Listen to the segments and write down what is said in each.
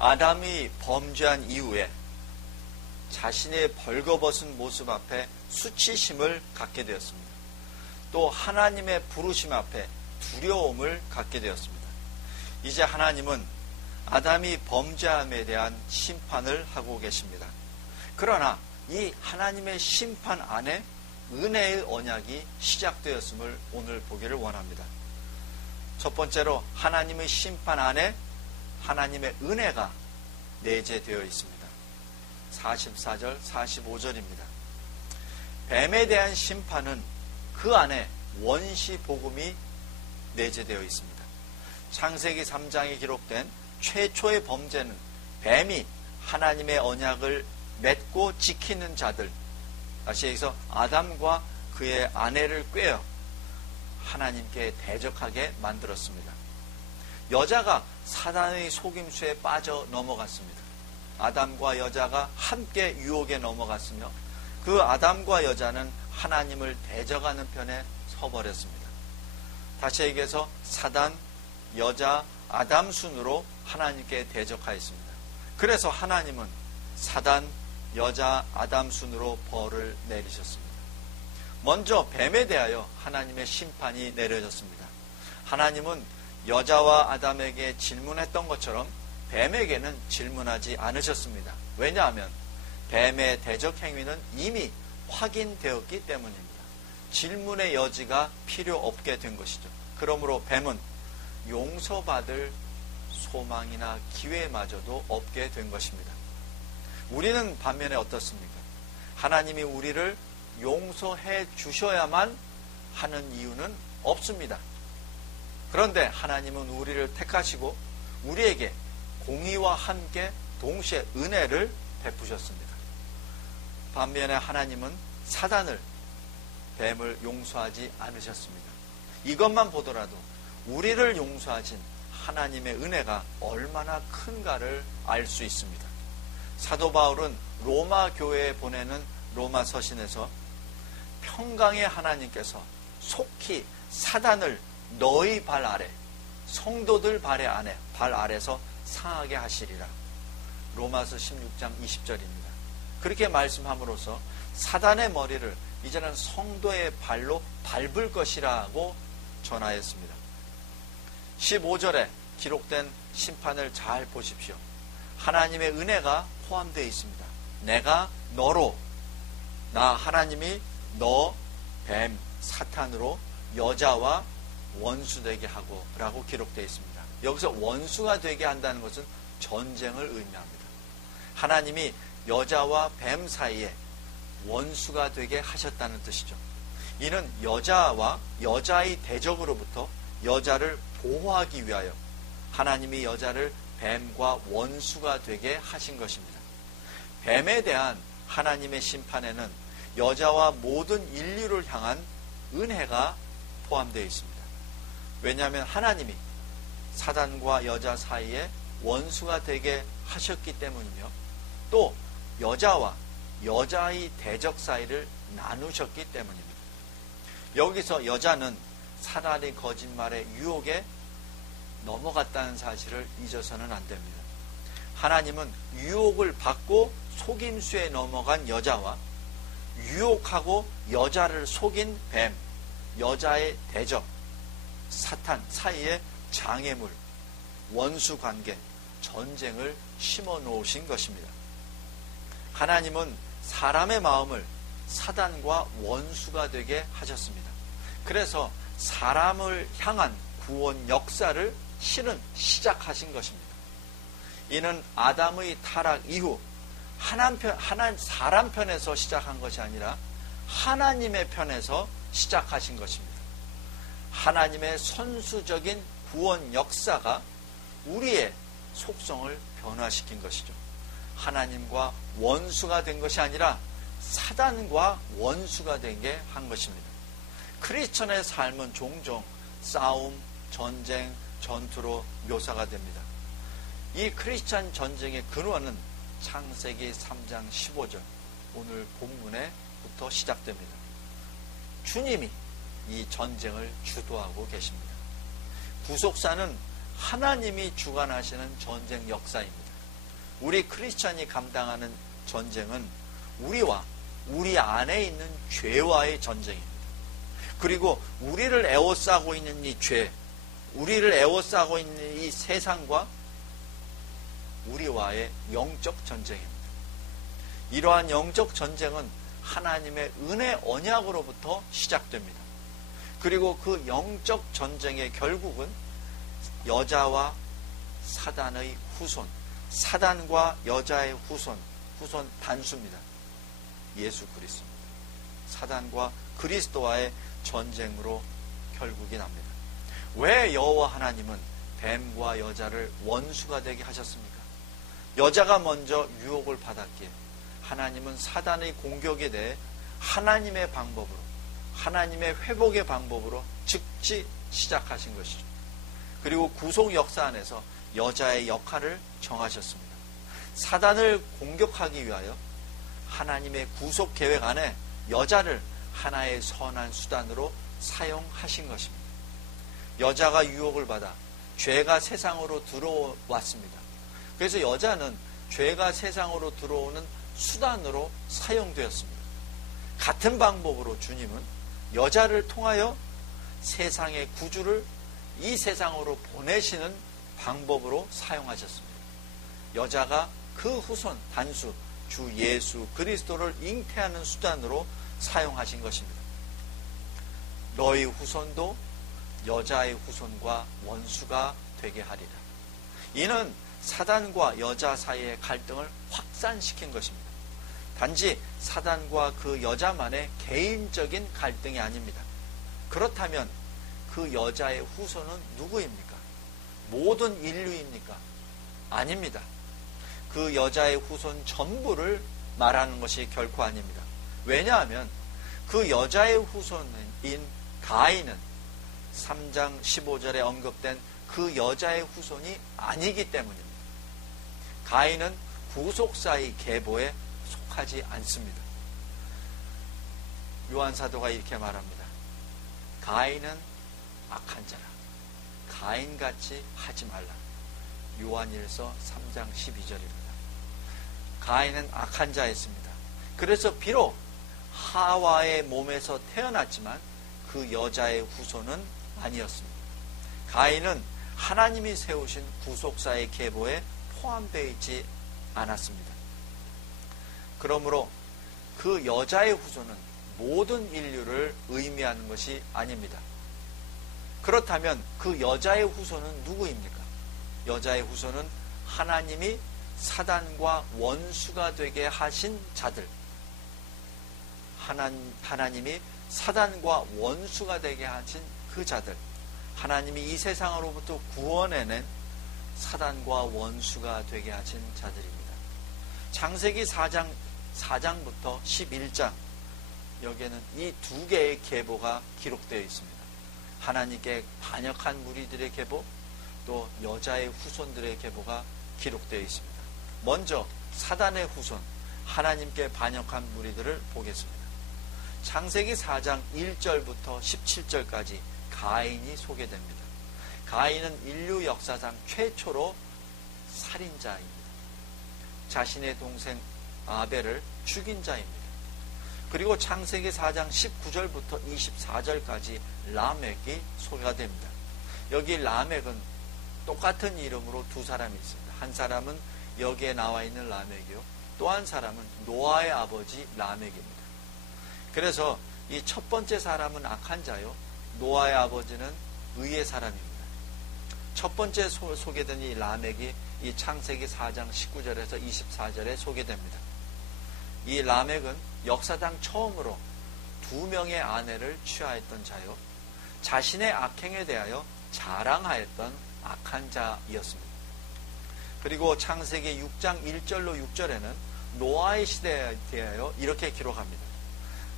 아담이 범죄한 이후에 자신의 벌거벗은 모습 앞에 수치심을 갖게 되었습니다. 또 하나님의 부르심 앞에 두려움을 갖게 되었습니다. 이제 하나님은 아담이 범죄함에 대한 심판을 하고 계십니다. 그러나 이 하나님의 심판 안에 은혜의 언약이 시작되었음을 오늘 보기를 원합니다. 첫 번째로 하나님의 심판 안에 하나님의 은혜가 내재되어 있습니다. 44절, 45절입니다. 뱀에 대한 심판은 그 안에 원시 복음이 내재되어 있습니다. 창세기 3장에 기록된 최초의 범죄는 뱀이 하나님의 언약을 맺고 지키는 자들, 다시 여기서 아담과 그의 아내를 꾀어 하나님께 대적하게 만들었습니다. 여자가 사단의 속임수에 빠져 넘어갔습니다. 아담과 여자가 함께 유혹에 넘어갔으며 그 아담과 여자는 하나님을 대적하는 편에 서버렸습니다. 다시 얘기해서 사단, 여자, 아담 순으로 하나님께 대적하였습니다. 그래서 하나님은 사단, 여자, 아담 순으로 벌을 내리셨습니다. 먼저 뱀에 대하여 하나님의 심판이 내려졌습니다. 하나님은 여자와 아담에게 질문했던 것처럼 뱀에게는 질문하지 않으셨습니다. 왜냐하면 뱀의 대적 행위는 이미 확인되었기 때문입니다. 질문의 여지가 필요 없게 된 것이죠. 그러므로 뱀은 용서받을 소망이나 기회마저도 없게 된 것입니다. 우리는 반면에 어떻습니까? 하나님이 우리를 용서해 주셔야만 하는 이유는 없습니다. 그런데 하나님은 우리를 택하시고 우리에게 공의와 함께 동시에 은혜를 베푸셨습니다. 반면에 하나님은 사단을, 뱀을 용서하지 않으셨습니다. 이것만 보더라도 우리를 용서하신 하나님의 은혜가 얼마나 큰가를 알 수 있습니다. 사도 바울은 로마 교회에 보내는 로마 서신에서 평강의 하나님께서 속히 사단을 너희 발 아래, 성도들 발 아래서 상하게 하시리라. 로마서 16장 20절입니다. 그렇게 말씀함으로써 사단의 머리를 이제는 성도의 발로 밟을 것이라고 전하였습니다. 15절에 기록된 심판을 잘 보십시오. 하나님의 은혜가 포함되어 있습니다. 내가 너로, 나 하나님이 너, 뱀, 사탄으로 여자와 원수되게 하고 라고 기록되어 있습니다. 여기서 원수가 되게 한다는 것은 전쟁을 의미합니다. 하나님이 여자와 뱀 사이에 원수가 되게 하셨다는 뜻이죠. 이는 여자와 여자의 대적으로부터 여자를 보호하기 위하여 하나님이 여자를 뱀과 원수가 되게 하신 것입니다. 뱀에 대한 하나님의 심판에는 여자와 모든 인류를 향한 은혜가 포함되어 있습니다. 왜냐하면 하나님이 사단과 여자 사이에 원수가 되게 하셨기 때문이며 또 여자와 여자의 대적 사이를 나누셨기 때문입니다. 여기서 여자는 사단의 거짓말의 유혹에 넘어갔다는 사실을 잊어서는 안 됩니다. 하나님은 유혹을 받고 속임수에 넘어간 여자와 유혹하고 여자를 속인 뱀, 여자의 대적, 사탄 사이에 장애물, 원수관계, 전쟁을 심어 놓으신 것입니다. 하나님은 사람의 마음을 사단과 원수가 되게 하셨습니다. 그래서 사람을 향한 구원 역사를 실은 시작하신 것입니다. 이는 아담의 타락 이후 사람 편에서 시작한 것이 아니라 하나님의 편에서 시작하신 것입니다. 하나님의 선수적인 구원 역사가 우리의 속성을 변화시킨 것이죠. 하나님과 원수가 된 것이 아니라 사단과 원수가 된 게 한 것입니다. 크리스천의 삶은 종종 싸움, 전쟁, 전투로 묘사가 됩니다. 이 크리스천 전쟁의 근원은 창세기 3장 15절 오늘 본문에부터 시작됩니다. 주님이 이 전쟁을 주도하고 계십니다. 구속사는 하나님이 주관하시는 전쟁 역사입니다. 우리 크리스찬이 감당하는 전쟁은 우리와 우리 안에 있는 죄와의 전쟁입니다. 그리고 우리를 에워싸고 있는 이 죄, 우리를 에워싸고 있는 이 세상과 우리와의 영적 전쟁입니다. 이러한 영적 전쟁은 하나님의 은혜 언약으로부터 시작됩니다. 그리고 그 영적 전쟁의 결국은 여자와 사단의 후손, 사단과 여자의 후손 단수입니다. 예수 그리스도입니다. 사단과 그리스도와의 전쟁으로 결국이 납니다. 왜 여호와 하나님은 뱀과 여자를 원수가 되게 하셨습니까? 여자가 먼저 유혹을 받았기에 하나님은 사단의 공격에 대해 하나님의 방법으로, 하나님의 회복의 방법으로 즉시 시작하신 것이죠. 그리고 구속 역사 안에서 여자의 역할을 정하셨습니다. 사단을 공격하기 위하여 하나님의 구속 계획 안에 여자를 하나의 선한 수단으로 사용하신 것입니다. 여자가 유혹을 받아 죄가 세상으로 들어왔습니다. 그래서 여자는 죄가 세상으로 들어오는 수단으로 사용되었습니다. 같은 방법으로 주님은 여자를 통하여 세상의 구주를 이 세상으로 보내시는 방법으로 사용하셨습니다. 여자가 그 후손 단수 주 예수 그리스도를 잉태하는 수단으로 사용하신 것입니다. 너희 후손도 여자의 후손과 원수가 되게 하리라. 이는 사단과 여자 사이의 갈등을 확산시킨 것입니다. 단지 사단과 그 여자만의 개인적인 갈등이 아닙니다. 그렇다면 그 여자의 후손은 누구입니까? 모든 인류입니까? 아닙니다. 그 여자의 후손 전부를 말하는 것이 결코 아닙니다. 왜냐하면 그 여자의 후손인 가인은 3장 15절에 언급된 그 여자의 후손이 아니기 때문입니다. 가인은 구속사의 계보에 속하지 않습니다. 요한사도가 이렇게 말합니다. 가인은 악한 자라. 가인같이 하지 말라. 요한일서 3장 12절입니다. 가인은 악한 자였습니다. 그래서 비록 하와의 몸에서 태어났지만 그 여자의 후손은 아니었습니다. 가인은 하나님이 세우신 구속사의 계보에 포함되어 있지 않았습니다. 그러므로 그 여자의 후손은 모든 인류를 의미하는 것이 아닙니다. 그렇다면 그 여자의 후손은 누구입니까? 여자의 후손은 하나님이 사단과 원수가 되게 하신 자들, 하나님이 사단과 원수가 되게 하신 그 자들, 하나님이 이 세상으로부터 구원해낸 사단과 원수가 되게 하신 자들입니다. 창세기 4장부터 11장, 여기에는 이 두 개의 계보가 기록되어 있습니다. 하나님께 반역한 무리들의 계보, 또 여자의 후손들의 계보가 기록되어 있습니다. 먼저 사단의 후손, 하나님께 반역한 무리들을 보겠습니다. 창세기 4장 1절부터 17절까지 가인이 소개됩니다. 가인은 인류 역사상 최초로 살인자입니다. 자신의 동생 아벨을 죽인 자입니다. 그리고 창세기 4장 19절부터 24절까지 라멕이 소개가 됩니다. 여기 라멕은 똑같은 이름으로 두 사람이 있습니다. 한 사람은 여기에 나와 있는 라멕이요, 또 한 사람은 노아의 아버지 라멕입니다. 그래서 이 첫 번째 사람은 악한 자요, 노아의 아버지는 의의 사람입니다. 첫 번째 소개된 이 라멕이 이 창세기 4장 19절에서 24절에 소개됩니다. 이 라멕은 역사상 처음으로 2명의 아내를 취하였던 자요, 자신의 악행에 대하여 자랑하였던 악한 자이었습니다. 그리고 창세기 6장 1절로 6절에는 노아의 시대에 대하여 이렇게 기록합니다.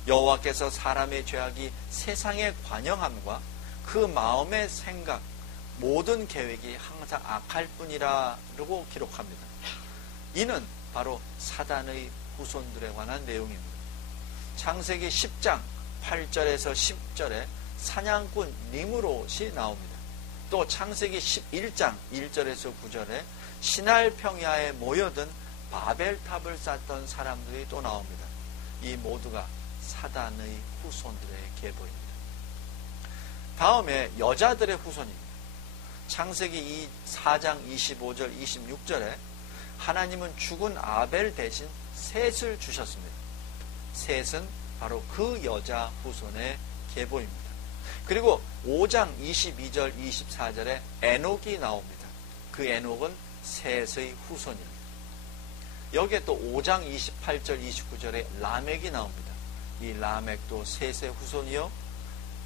여호와께서 사람의 죄악이 세상에 관영함과 그 마음의 생각, 모든 계획이 항상 악할 뿐이라고 기록합니다. 이는 바로 사단의 후손들에 관한 내용입니다. 창세기 10장 8절에서 10절에 사냥꾼 니므롯이 나옵니다. 또 창세기 11장 1절에서 9절에 시날 평야에 모여든 바벨탑을 쌓던 사람들이 또 나옵니다. 이 모두가 사단의 후손들의 계보입니다. 다음에 여자들의 후손입니다. 창세기 4장 25절 26절에 하나님은 죽은 아벨 대신 셋을 주셨습니다. 셋은 바로 그 여자 후손의 계보입니다. 그리고 5장 22절 24절에 에녹이 나옵니다. 그 에녹은 셋의 후손입니다. 여기에 또 5장 28절 29절에 라멕이 나옵니다. 이 라멕도 셋의 후손이요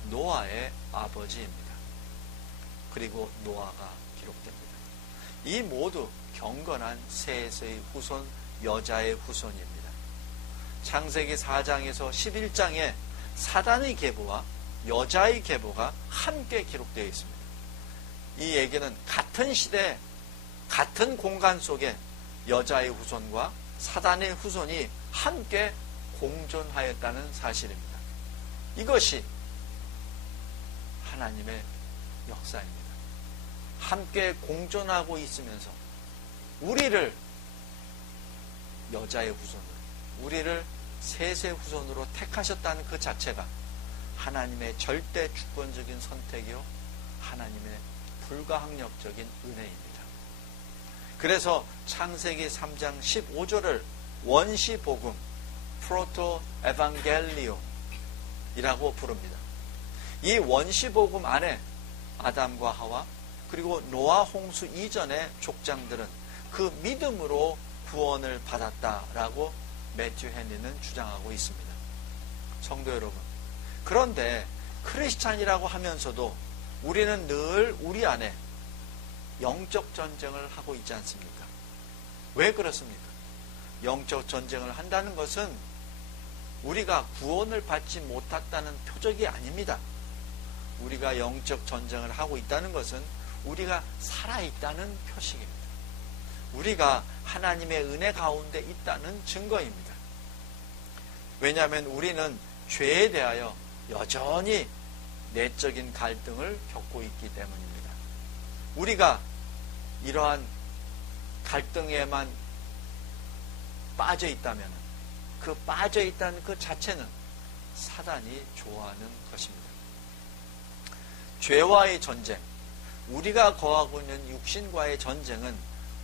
노아의 아버지입니다. 그리고 노아가 기록됩니다. 이 모두 경건한 셋의 후손, 여자의 후손입니다. 창세기 4장에서 11장에 사단의 계보와 여자의 계보가 함께 기록되어 있습니다. 이 얘기는 같은 시대, 같은 공간 속에 여자의 후손과 사단의 후손이 함께 공존하였다는 사실입니다. 이것이 하나님의 역사입니다. 함께 공존하고 있으면서 우리를 여자의 후손으로, 우리를 셋의 후손으로 택하셨다는 그 자체가 하나님의 절대 주권적인 선택이요 하나님의 불가항력적인 은혜입니다. 그래서 창세기 3장 15절을 원시복음 프로토 에반겔리온이라고 부릅니다. 이 원시복음 안에 아담과 하와 그리고 노아 홍수 이전의 족장들은 그 믿음으로 구원을 받았다라고 매튜 헨리는 주장하고 있습니다. 성도 여러분, 그런데 크리스찬이라고 하면서도 우리는 늘 우리 안에 영적 전쟁을 하고 있지 않습니까? 왜 그렇습니까? 영적 전쟁을 한다는 것은 우리가 구원을 받지 못했다는 표적이 아닙니다. 우리가 영적 전쟁을 하고 있다는 것은 우리가 살아있다는 표식입니다. 우리가 하나님의 은혜 가운데 있다는 증거입니다. 왜냐하면 우리는 죄에 대하여 여전히 내적인 갈등을 겪고 있기 때문입니다. 우리가 이러한 갈등에만 빠져 있다면 그 빠져 있다는 그 자체는 사단이 좋아하는 것입니다. 죄와의 전쟁, 우리가 거하고 있는 육신과의 전쟁은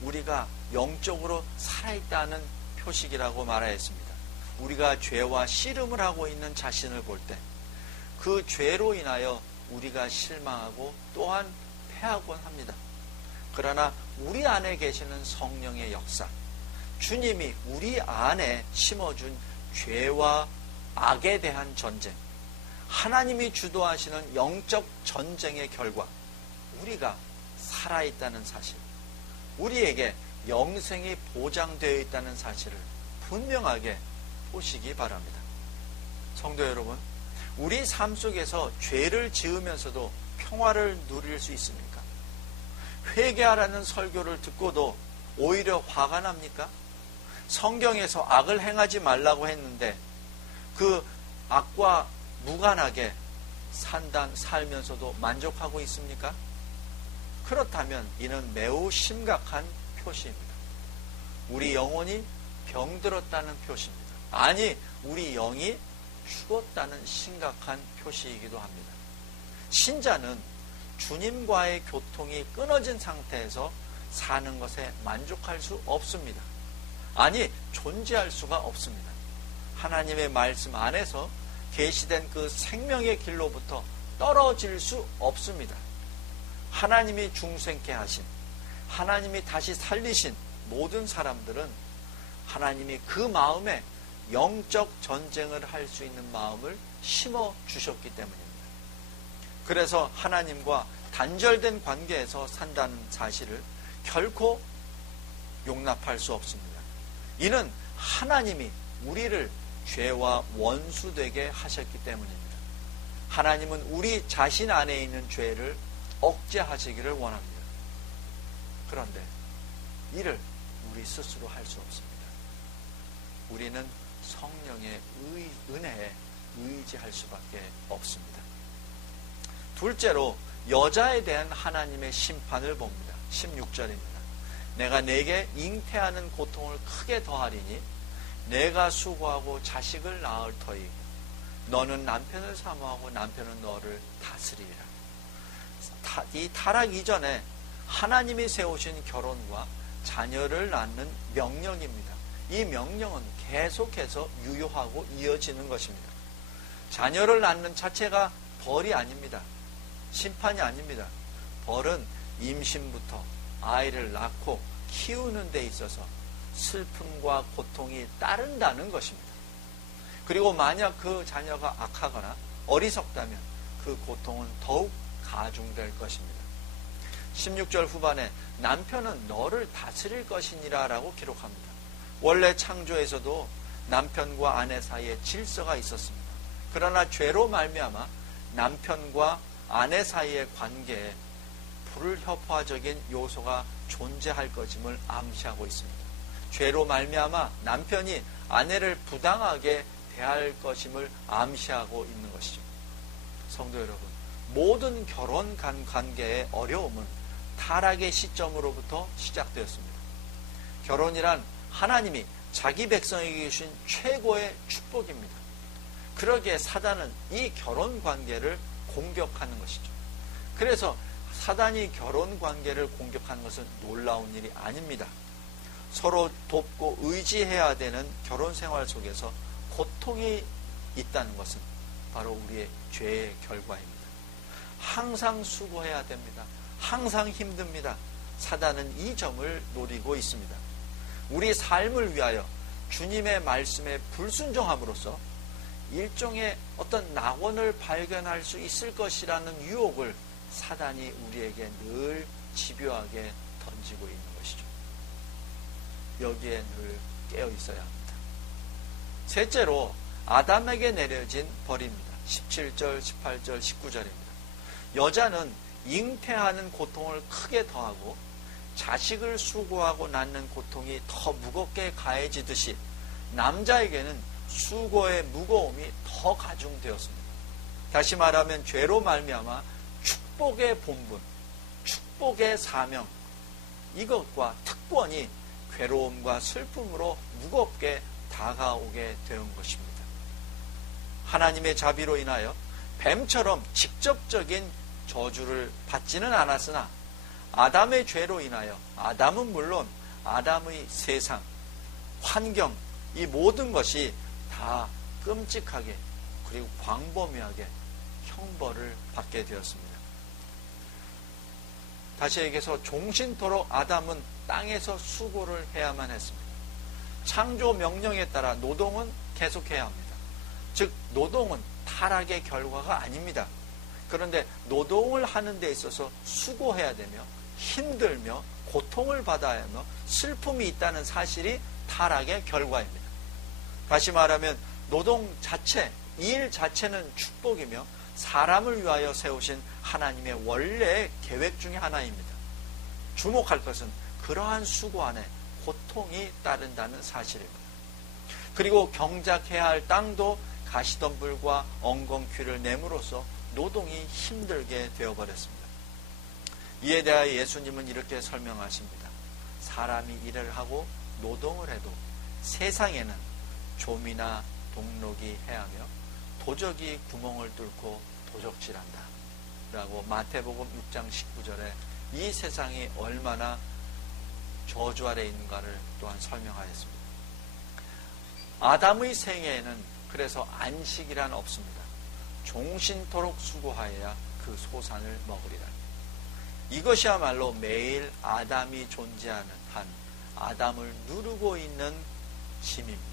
우리가 영적으로 살아있다는 표식이라고 말하였습니다. 우리가 죄와 씨름을 하고 있는 자신을 볼 때 그 죄로 인하여 우리가 실망하고 또한 패하곤 합니다. 그러나 우리 안에 계시는 성령의 역사, 주님이 우리 안에 심어준 죄와 악에 대한 전쟁, 하나님이 주도하시는 영적 전쟁의 결과 우리가 살아있다는 사실, 우리에게 영생이 보장되어 있다는 사실을 분명하게 보시기 바랍니다. 성도 여러분, 우리 삶 속에서 죄를 지으면서도 평화를 누릴 수 있습니까? 회개하라는 설교를 듣고도 오히려 화가 납니까? 성경에서 악을 행하지 말라고 했는데 그 악과 무관하게 살면서도 만족하고 있습니까? 그렇다면 이는 매우 심각한 표시입니다. 우리 영혼이 병들었다는 표시입니다. 아니, 우리 영이 죽었다는 심각한 표시이기도 합니다. 신자는 주님과의 교통이 끊어진 상태에서 사는 것에 만족할 수 없습니다. 아니, 존재할 수가 없습니다. 하나님의 말씀 안에서 계시된 그 생명의 길로부터 떨어질 수 없습니다. 하나님이 중생케 하신, 하나님이 다시 살리신 모든 사람들은 하나님이 그 마음에 영적 전쟁을 할 수 있는 마음을 심어 주셨기 때문입니다. 그래서 하나님과 단절된 관계에서 산다는 사실을 결코 용납할 수 없습니다. 이는 하나님이 우리를 죄와 원수되게 하셨기 때문입니다. 하나님은 우리 자신 안에 있는 죄를 억제하시기를 원합니다. 그런데 이를 우리 스스로 할 수 없습니다. 우리는 성령의 은혜에 의지할 수밖에 없습니다. 둘째로 여자에 대한 하나님의 심판을 봅니다. 16절입니다. 내가 네게 잉태하는 고통을 크게 더하리니 내가 수고하고 자식을 낳을 터이고 너는 남편을 사모하고 남편은 너를 다스리리라. 이 타락 이전에 하나님이 세우신 결혼과 자녀를 낳는 명령입니다. 이 명령은 계속해서 유효하고 이어지는 것입니다. 자녀를 낳는 자체가 벌이 아닙니다. 심판이 아닙니다. 벌은 임신부터 아이를 낳고 키우는 데 있어서 슬픔과 고통이 따른다는 것입니다. 그리고 만약 그 자녀가 악하거나 어리석다면 그 고통은 더욱 가중될 것입니다. 16절 후반에 남편은 너를 다스릴 것이니라 라고 기록합니다. 원래 창조에서도 남편과 아내 사이에 질서가 있었습니다. 그러나 죄로 말미암아 남편과 아내 사이의 관계에 불협화적인 요소가 존재할 것임을 암시하고 있습니다. 죄로 말미암아 남편이 아내를 부당하게 대할 것임을 암시하고 있는 것이죠. 성도 여러분, 모든 결혼 간 관계의 어려움은 타락의 시점으로부터 시작되었습니다. 결혼이란 하나님이 자기 백성에게 주신 최고의 축복입니다. 그러기에 사단은 이 결혼 관계를 공격하는 것이죠. 그래서 사단이 결혼 관계를 공격하는 것은 놀라운 일이 아닙니다. 서로 돕고 의지해야 되는 결혼 생활 속에서 고통이 있다는 것은 바로 우리의 죄의 결과입니다. 항상 수고해야 됩니다. 항상 힘듭니다. 사단은 이 점을 노리고 있습니다. 우리 삶을 위하여 주님의 말씀에 불순종함으로써 일종의 어떤 낙원을 발견할 수 있을 것이라는 유혹을 사단이 우리에게 늘 집요하게 던지고 있는 것이죠. 여기에 늘 깨어 있어야 합니다. 셋째로 아담에게 내려진 벌입니다. 17절, 18절, 19절입니다. 여자는 잉태하는 고통을 크게 더하고 자식을 수고하고 낳는 고통이 더 무겁게 가해지듯이 남자에게는 수고의 무거움이 더 가중되었습니다. 다시 말하면 죄로 말미암아 축복의 본분, 축복의 사명, 이것과 특권이 괴로움과 슬픔으로 무겁게 다가오게 된 것입니다. 하나님의 자비로 인하여 뱀처럼 직접적인 저주를 받지는 않았으나 아담의 죄로 인하여 아담은 물론 아담의 세상, 환경, 이 모든 것이 다 끔찍하게 그리고 광범위하게 형벌을 받게 되었습니다. 다시 얘기해서 종신토록 아담은 땅에서 수고를 해야만 했습니다. 창조 명령에 따라 노동은 계속해야 합니다. 즉 노동은 타락의 결과가 아닙니다. 그런데 노동을 하는 데 있어서 수고해야 되며 힘들며 고통을 받아야 하며 슬픔이 있다는 사실이 타락의 결과입니다. 다시 말하면 노동 자체, 일 자체는 축복이며 사람을 위하여 세우신 하나님의 원래의 계획 중에 하나입니다. 주목할 것은 그러한 수고 안에 고통이 따른다는 사실입니다. 그리고 경작해야 할 땅도 가시덤불과 엉겅퀴를 내므로써 노동이 힘들게 되어버렸습니다. 이에 대하여 예수님은 이렇게 설명하십니다. 사람이 일을 하고 노동을 해도 세상에는 좀이나 동록이 해하며 도적이 구멍을 뚫고 도적질한다 라고 마태복음 6장 19절에 이 세상이 얼마나 저주 아래 있는가를 또한 설명하였습니다. 아담의 생애에는 그래서 안식이란 없습니다. 종신토록 수고하여야 그 소산을 먹으리라. 이것이야말로 매일 아담이 존재하는 한 아담을 누르고 있는 짐입니다.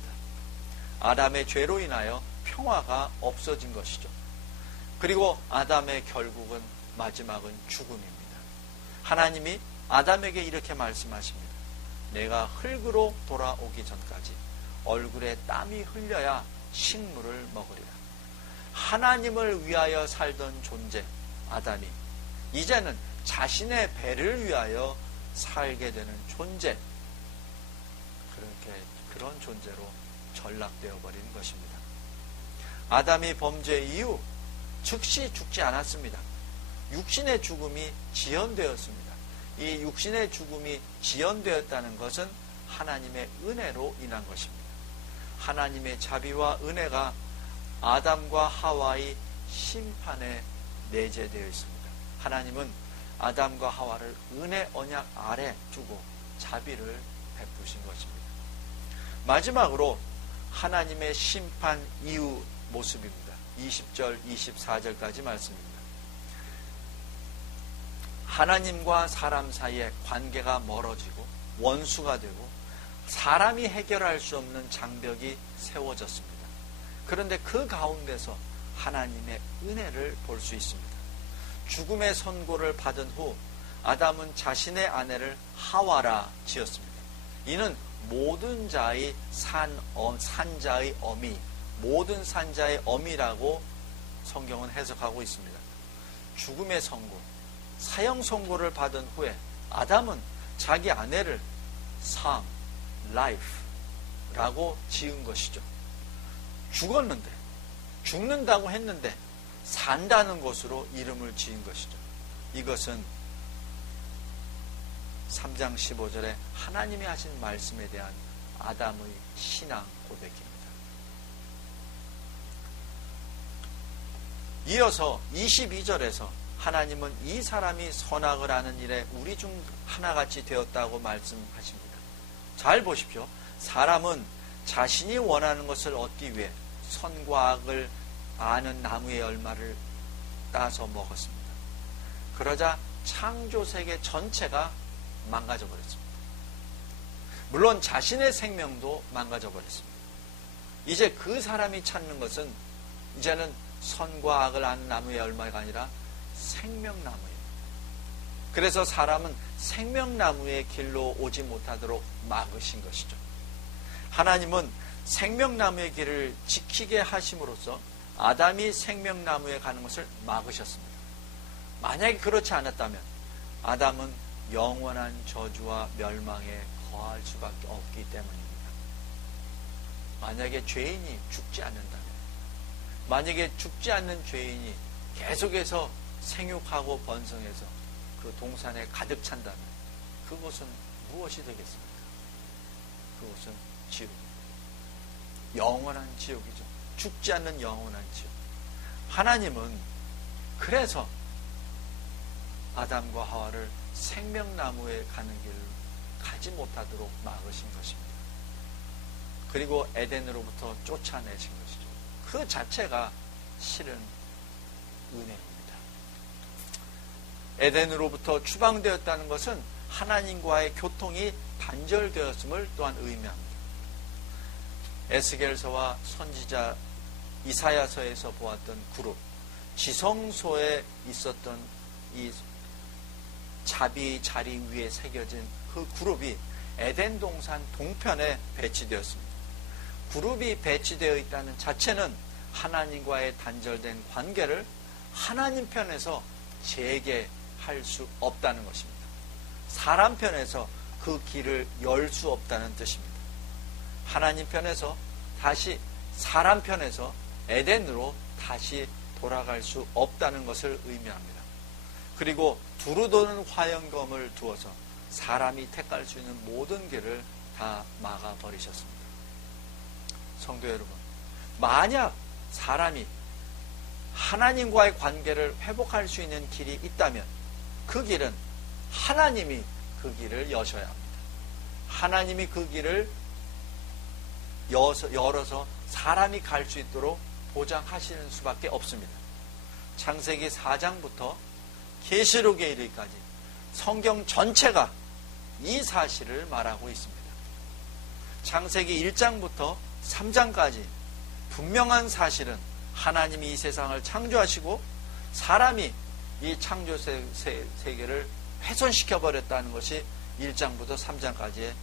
아담의 죄로 인하여 평화가 없어진 것이죠. 그리고 아담의 결국은 마지막은 죽음입니다. 하나님이 아담에게 이렇게 말씀하십니다. 내가 흙으로 돌아오기 전까지 얼굴에 땀이 흘려야 식물을 먹으리라. 하나님을 위하여 살던 존재 아담이 이제는 자신의 배를 위하여 살게 되는 존재, 그런 존재로 전락되어 버린 것입니다. 아담이 범죄 이후 즉시 죽지 않았습니다. 육신의 죽음이 지연되었습니다. 이 육신의 죽음이 지연되었다는 것은 하나님의 은혜로 인한 것입니다. 하나님의 자비와 은혜가 아담과 하와의 심판에 내재되어 있습니다. 하나님은 아담과 하와를 은혜 언약 아래 두고 자비를 베푸신 것입니다. 마지막으로 하나님의 심판 이후 모습입니다. 20절, 24절까지 말씀입니다. 하나님과 사람 사이의 관계가 멀어지고 원수가 되고 사람이 해결할 수 없는 장벽이 세워졌습니다. 그런데 그 가운데서 하나님의 은혜를 볼 수 있습니다. 죽음의 선고를 받은 후 아담은 자신의 아내를 하와라 지었습니다. 이는 모든 자의 산자의 어미, 모든 산자의 어미라고 성경은 해석하고 있습니다. 죽음의 선고, 사형 선고를 받은 후에 아담은 자기 아내를 삶, life라고 지은 것이죠. 죽었는데, 죽는다고 했는데 산다는 것으로 이름을 지은 것이죠. 이것은 3장 15절에 하나님이 하신 말씀에 대한 아담의 신앙 고백입니다. 이어서 22절에서 하나님은 이 사람이 선악을 하는 일에 우리 중 하나같이 되었다고 말씀하십니다. 잘 보십시오. 사람은 자신이 원하는 것을 얻기 위해 선과 악을 아는 나무의 열매를 따서 먹었습니다. 그러자 창조세계 전체가 망가져 버렸습니다. 물론 자신의 생명도 망가져 버렸습니다. 이제 그 사람이 찾는 것은 이제는 선과 악을 아는 나무의 열매가 아니라 생명나무예요. 그래서 사람은 생명나무의 길로 오지 못하도록 막으신 것이죠. 하나님은 생명나무의 길을 지키게 하심으로써 아담이 생명나무에 가는 것을 막으셨습니다. 만약에 그렇지 않았다면 아담은 영원한 저주와 멸망에 거할 수밖에 없기 때문입니다. 만약에 죄인이 죽지 않는다면, 만약에 죽지 않는 죄인이 계속해서 생육하고 번성해서 그 동산에 가득 찬다면 그것은 무엇이 되겠습니까? 그것은 지옥입니다. 영원한 지옥이죠. 죽지 않는 영원한 지옥. 하나님은 그래서 아담과 하와를 생명나무에 가는 길을 가지 못하도록 막으신 것입니다. 그리고 에덴으로부터 쫓아내신 것이죠. 그 자체가 실은 은혜입니다. 에덴으로부터 추방되었다는 것은 하나님과의 교통이 단절되었음을 또한 의미합니다. 에스겔서와 선지자 이사야서에서 보았던 그룹, 지성소에 있었던 이 자비 자리 위에 새겨진 그 그룹이 에덴 동산 동편에 배치되었습니다. 그룹이 배치되어 있다는 자체는 하나님과의 단절된 관계를 하나님 편에서 재개할 수 없다는 것입니다. 사람 편에서 그 길을 열 수 없다는 뜻입니다. 하나님 편에서 다시 사람 편에서 에덴으로 다시 돌아갈 수 없다는 것을 의미합니다. 그리고 두루 도는 화영검을 두어서 사람이 택할 수 있는 모든 길을 다 막아버리셨습니다. 성도 여러분, 만약 사람이 하나님과의 관계를 회복할 수 있는 길이 있다면 그 길은 하나님이 그 길을 여셔야 합니다. 하나님이 그 길을 열어서 사람이 갈 수 있도록 보장하시는 수밖에 없습니다. 창세기 4장부터 계시록에 이르기까지 성경 전체가 이 사실을 말하고 있습니다. 창세기 1장부터 3장까지 분명한 사실은 하나님이 이 세상을 창조하시고 사람이 이 창조 세계를 훼손시켜버렸다는 것이 1장부터 3장까지의